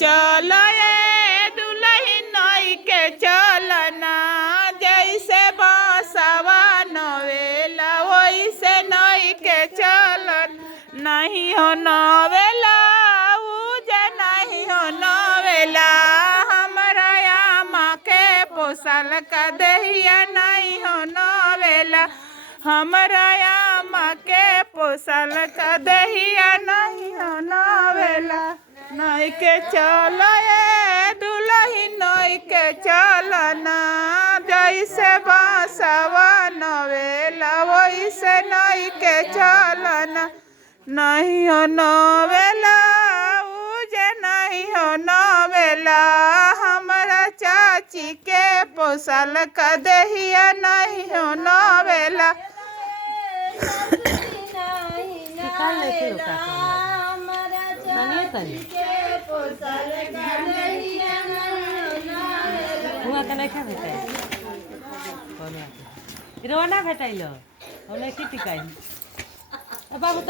चलो ये दुल्हन नई के चलना जैसे बसवा नवेला वैसे नई के चलन नहीं हो नवेला उजे नहीं हो नवेला हमरा आमा के पोसल का दहिया नहीं हो नवेला हमरा आमा के पोसल का दहिया नहीं हो नवेला नई के चल दुल्हन नई के चलना जैसे बसवा नवेला वैसे नई के चलना नहीं हो नवेला उजे नहीं हो नवेला हमरा चाची के पोसल का दहिया नहीं हो नवेला रोना भेटाइल की टिकाई बाबू